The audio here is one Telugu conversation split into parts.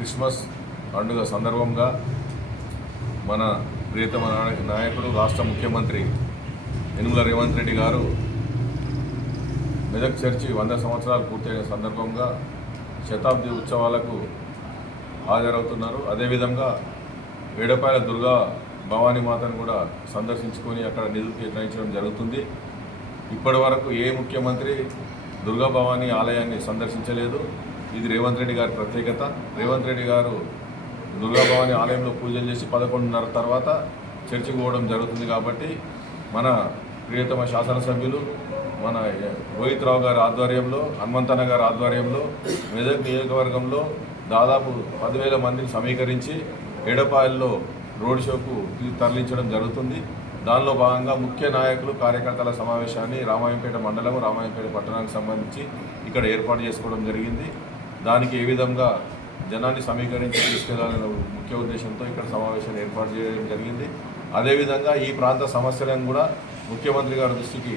క్రిస్మస్ పండుగ సందర్భంగా మన ప్రియతమ నాయకుడు రాష్ట్ర ముఖ్యమంత్రి యనుమల రేవంత్ రెడ్డి గారు మెదక్ చర్చి వంద సంవత్సరాలు పూర్తయిన సందర్భంగా శతాబ్ది ఉత్సవాలకు హాజరవుతున్నారు. అదేవిధంగా ఏడపాయల దుర్గా భవానీ మాతను కూడా సందర్శించుకొని అక్కడ నిధులు కేటాయించడం జరుగుతుంది. ఇప్పటి వరకు ఏ ముఖ్యమంత్రి దుర్గా భవానీ ఆలయాన్ని సందర్శించలేదు. ఇది రేవంత్ రెడ్డి గారి ప్రత్యేకత. రేవంత్ రెడ్డి గారు దుర్గాభవాని ఆలయంలో పూజలు చేసి పదకొండున్నర తర్వాత చర్చికి పోవడం జరుగుతుంది కాబట్టి మన ప్రియతమ శాసనసభ్యులు మన రోహిత్ రావు గారి ఆధ్వర్యంలో హనుమంతన్న గారి ఆధ్వర్యంలో మెదక్ నియోజకవర్గంలో దాదాపు పదివేల మందిని సమీకరించి ఎడపాయల్లో రోడ్ షోకు తరలించడం జరుగుతుంది. దానిలో భాగంగా ముఖ్య నాయకులు కార్యకర్తల సమావేశాన్ని రామాయంపేట మండలం రామాయంపేట పట్టణానికి సంబంధించి ఇక్కడ ఏర్పాటు చేసుకోవడం జరిగింది. దానికి ఏ విధంగా జనాన్ని సమీకరించి తీసుకెళ్ళాలనే ముఖ్య ఉద్దేశంతో ఇక్కడ సమావేశాన్ని ఏర్పాటు చేయడం జరిగింది. అదేవిధంగా ఈ ప్రాంత సమస్యలను కూడా ముఖ్యమంత్రి గారి దృష్టికి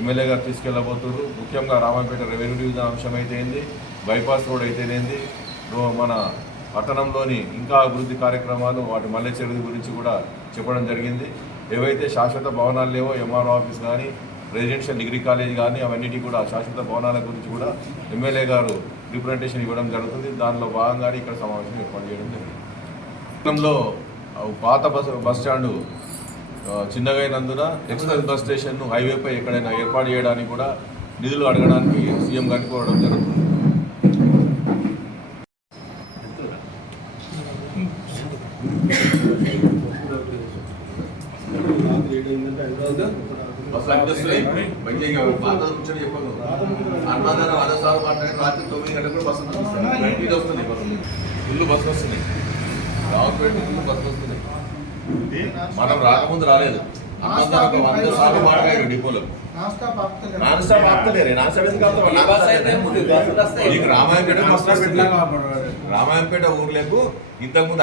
ఎమ్మెల్యే గారు తీసుకెళ్ళబోతున్నారు ముఖ్యంగా రామాయపేట రెవెన్యూ డివిజన్ అంశం అయితేంది బైపాస్ రోడ్ అయితే ఏంది మన పట్టణంలోని ఇంకా అభివృద్ధి కార్యక్రమాలు వాటి మల్లె చెరువు గురించి కూడా చెప్పడం జరిగింది. ఏవైతే శాశ్వత భవనాలు లేవో ఎంఆర్ఓ ఆఫీస్ కానీ రెసిడెన్షియల్ డిగ్రీ కాలేజ్ కానీ అవన్నిటి కూడా శాశ్వత భవనాల గురించి కూడా ఎమ్మెల్యే గారు రిప్రజెంటేషన్ ఇవ్వడం జరుగుతుంది. దానిలో భాగంగానే ఇక్కడ సమావేశం ఏర్పాటు చేయడం జరిగింది. పాత బస్ బస్ స్టాండు చిన్నగైనందున ఎక్స్ప్రెస్ బస్ స్టేషన్ను హైవేపై ఎక్కడైనా ఏర్పాటు చేయడానికి కూడా నిధులు అడగడానికి సీఎం గారిని కోరడం జరుగుతుంది. బస్సు వస్తున్నాయి. బండి ఇక పాత కూర్చొని చెప్పను. అన్నదానం వంద సార్లు మాట్లాడి రాత్రి తొమ్మిది గంటలకు కూడా బస్సు వస్తుంది. వస్తున్నాయి బస్సులు. ఫుల్ బస్సు వస్తున్నాయి రావుపేట ఫుల్ బస్సు వస్తున్నాయి మనం రాకముందు రాలేదు వంద సార్లు మాట్లాడారు డిపోలో నాన్ స్టాప్ ఆపుతలేరు నాన్ స్టాప్ ఎందుకు ఆపుతారు? రామాయంపేట రామాయంపేట ఊర్లకు ఇంతకుముందు